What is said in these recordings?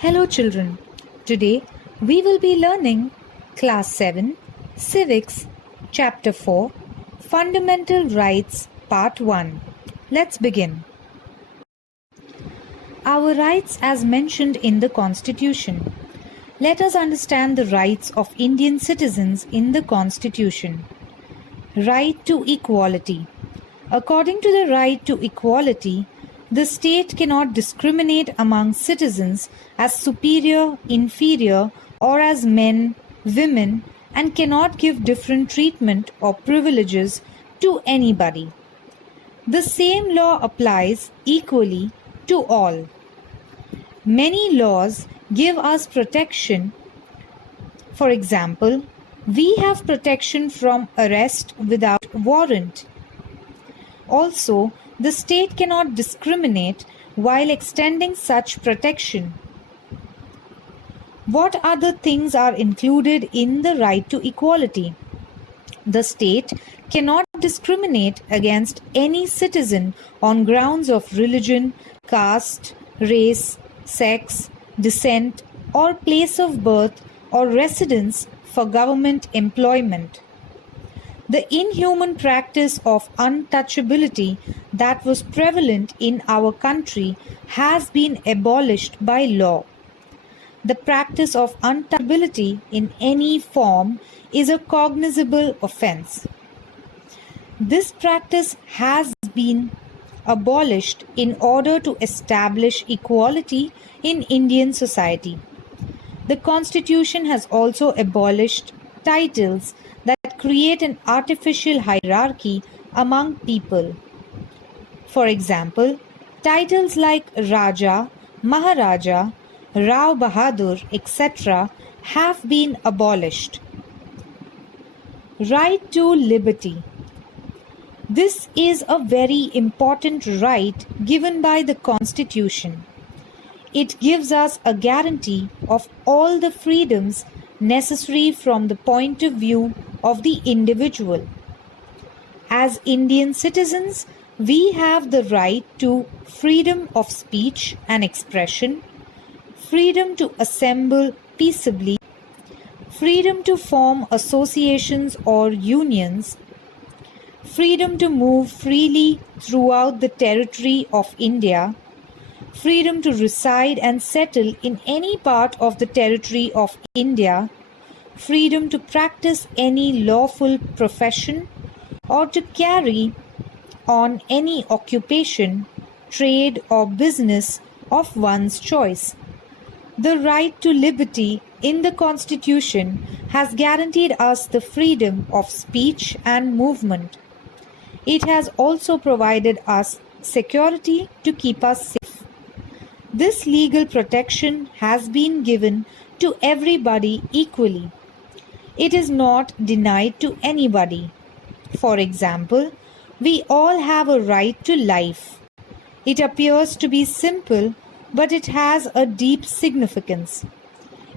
Hello children, today we will be learning Class 7, Civics, Chapter 4, Fundamental Rights, Part 1. Let's begin. Our rights as mentioned in the Constitution. Let us understand the rights of Indian citizens in the Constitution. Right to equality. According to the right to equality, the state cannot discriminate among citizens as superior, inferior, or as men, women, and cannot give different treatment or privileges to anybody. The same law applies equally to all. Many laws give us protection. For example, we have protection from arrest without warrant. Also, the state cannot discriminate while extending such protection. What other things are included in the right to equality? The state cannot discriminate against any citizen on grounds of religion, caste, race, sex, descent, or place of birth or residence for government employment. The inhuman practice of untouchability that was prevalent in our country has been abolished by law. The practice of untouchability in any form is a cognizable offense. This practice has been abolished in order to establish equality in Indian society. The Constitution has also abolished titles that create an artificial hierarchy among people. For example, titles like Raja, Maharaja, Rao Bahadur, etc. have been abolished. Right to liberty. This is a very important right given by the Constitution. It gives us a guarantee of all the freedoms necessary from the point of view of the individual. As Indian citizens, we have the right to freedom of speech and expression, freedom to assemble peaceably, freedom to form associations or unions, freedom to move freely throughout the territory of India, freedom to reside and settle in any part of the territory of India, freedom to practice any lawful profession or to carry on any occupation, trade or business of one's choice. The right to liberty in the Constitution has guaranteed us the freedom of speech and movement. It has also provided us security to keep us safe. This legal protection has been given to everybody equally. It is not denied to anybody. For example, we all have a right to life. It appears to be simple, but it has a deep significance.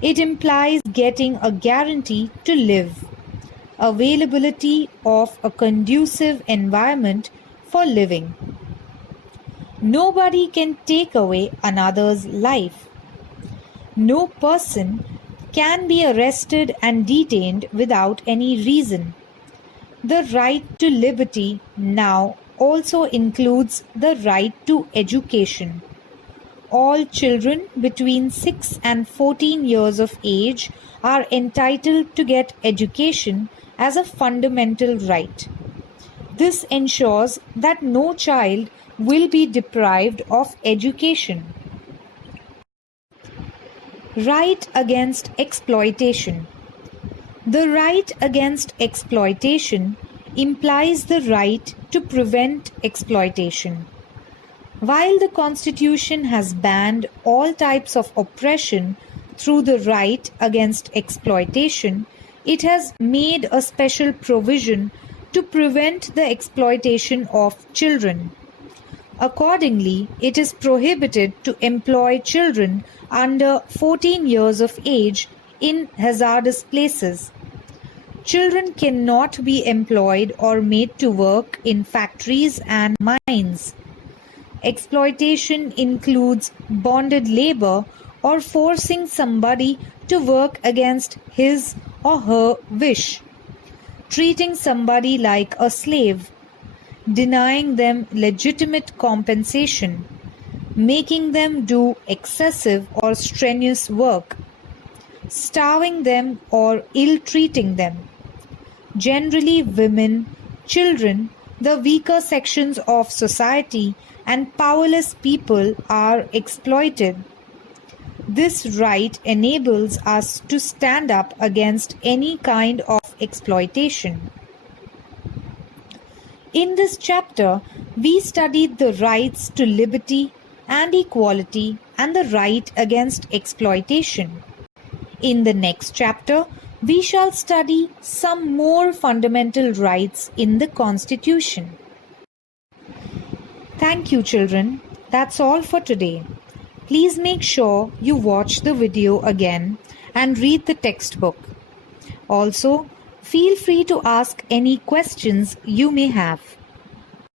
It implies getting a guarantee to live, availability of a conducive environment for living. Nobody can take away another's life. No person can be arrested and detained without any reason. The right to liberty now also includes the right to education. All children between 6 and 14 years of age are entitled to get education as a fundamental right. This ensures that no child will be deprived of education. Right against exploitation. The right against exploitation implies the right to prevent exploitation. While the Constitution has banned all types of oppression through the right against exploitation, it has made a special provision to prevent the exploitation of children. Accordingly, it is prohibited to employ children under 14 years of age in hazardous places. Children cannot be employed or made to work in factories and mines. Exploitation includes bonded labor or forcing somebody to work against his or her wish, treating somebody like a slave, denying them legitimate compensation, making them do excessive or strenuous work, starving them or ill-treating them. Generally, women, children, the weaker sections of society, and powerless people are exploited. This right enables us to stand up against any kind of exploitation. In this chapter, we studied the rights to liberty and equality and the right against exploitation. In the next chapter, we shall study some more fundamental rights in the Constitution. Thank you, children. That's all for today. Please make sure you watch the video again and read the textbook. Also, feel free to ask any questions you may have.